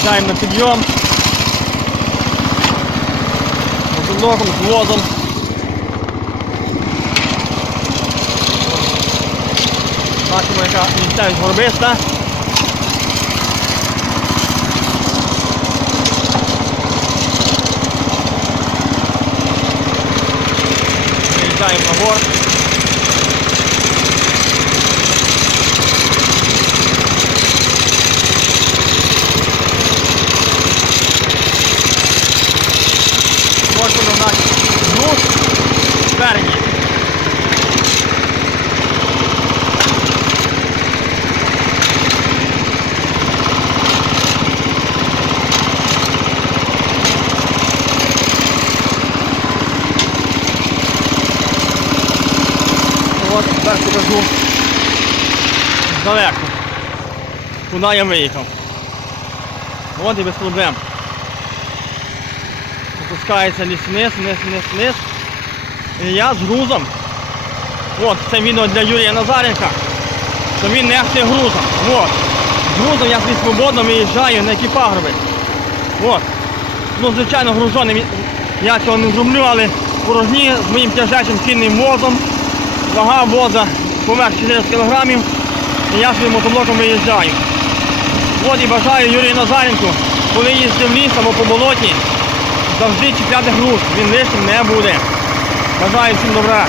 Виїжджаємо на підйом. Мотоблоком, з возом. Бачимо, яка місцевість горбиста. Виїжджаємо на гор. От тепер покажу здалеку, куди я виїхав. От і без проблем. Опускається ліс вниз, вниз, вниз, вниз. І я з грузом. От, це відео для Юрія Назаренка. То він нехтує грузом. От. З грузом я собі свободно виїжджаю на які. От. Ну, звичайно, гружоним я цього не зроблю, але порожні з моїм тяжечим цінним возом. Вага воза поверх 400 кг. І я своїм мотоблоком виїжджаю. От і бажаю Юрію Назаренку, коли їздив ліс або по болоті, завжди чіпляти груз, він лишнім не буде. Бажаю всім добра.